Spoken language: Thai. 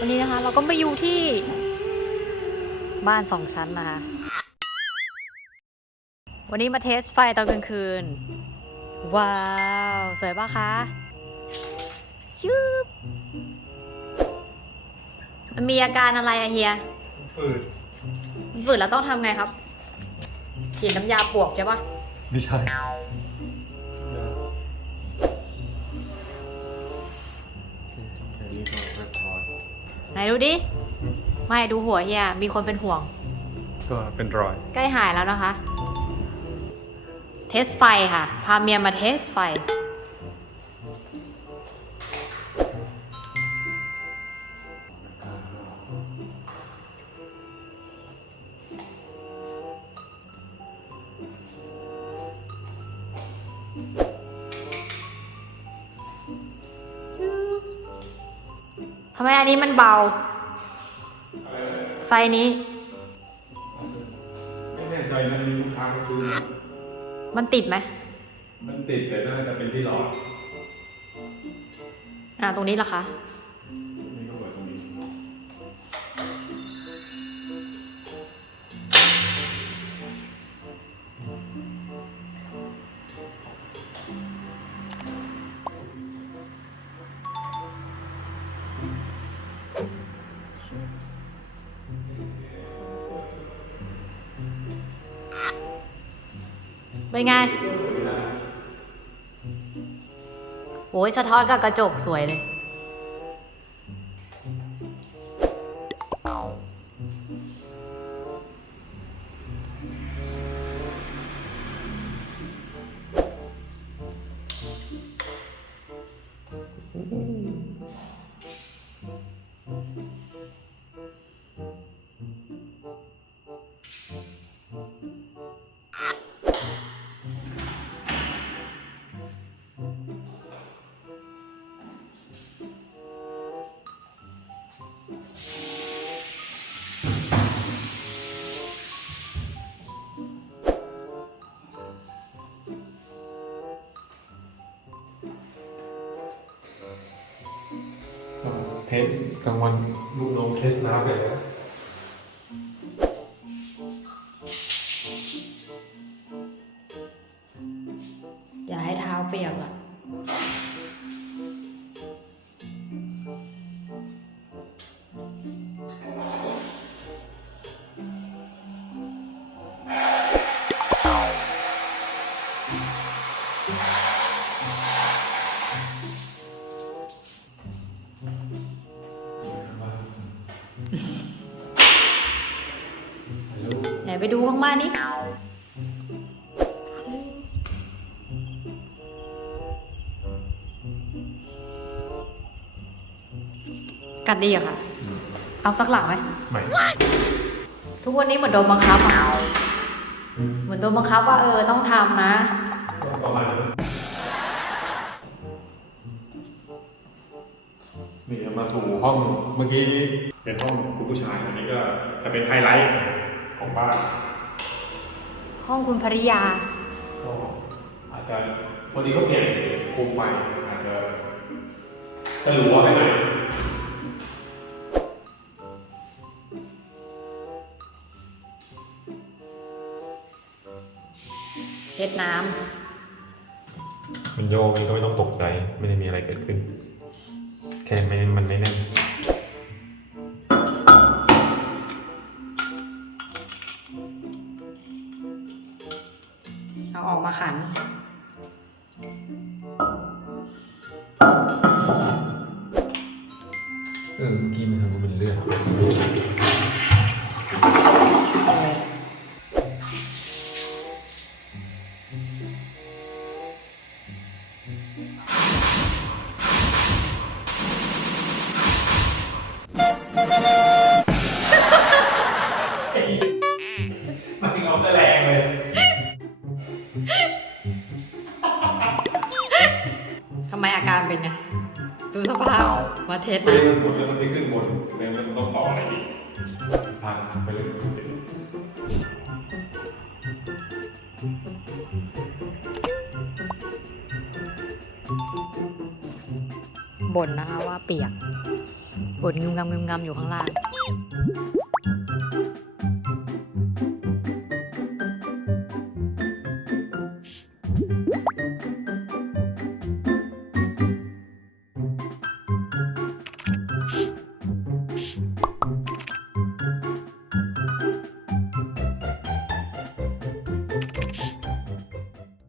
วันนี้นะคะ เราก็มาอยู่ที่บ้านสองชั้นนะคะ วันนี้มาเทสไฟตอนกลางคืน ว้าว สวยปะคะชืบมันมีอาการอะไรอะเฮียฝืดมันฝืดแล้วต้องทำไงครับฉีดน้ำยาปลวกใช่ปะไม่ใช่ นดูดิ ไม่ดูหัวเฮียมีคนเป็นห่วง ก็เป็นรอย ใกล้หายแล้วนะคะ เทสไฟค่ะ พาเมียมาเทสไฟ ทำไมอันนี้มันเบา ไฟนี้ ไม่แน่ใจมันมีลูกค้าเขาซื้อมามันติดไหม มันติดแต่น่าจะเป็นที่หลอด อ่า ตรงนี้ล่ะคะ เป็นไง โอ้ยสะท้อนกับกระจกสวยเลย เทสกลางวันลูกน้องเทสน้ำไปแล้วอย่าให้เท้าเปียกอะ ไหนไปดูข้างบ้านนี่กัดดีอะค่ะ เอาสักหลังไหมใหม่ ทุกวันนี้เหมือนโดนบังคับอะเหมือนโดนบังคับว่าเออต้องทำนะก็ประมาณนั้น นี่มาสู่ห้องเมื่อกี้เป็นห้องคุณผู้ชายอันนี้ก็จะเป็นไฮไลท์ของบ้าน ห้องคุณภริยา ก็อาจจะพอดีเขาเปลี่ยนโคมไฟอาจจะสลัวไปหนเฮ็ดน้ำมันโยกมันก็ไม่ต้องตกใจ ไม่ได้มีอะไรเกิดขึ้น แค่ไม่มันไม่แน่นำเอาออกมาขัน เออเมื่อกี้มันทำให้มันเลื่อนมัน ดูสภาพมาเทสไม่นะได้มันหมดแล้วมันไม่ขึ้นบนเลยมันต้องต่ออะไรอีกพังไปเลยมันบ่นนะคะว่าเปียกบนงึมงำงึมงำอยู่ข้างล่าง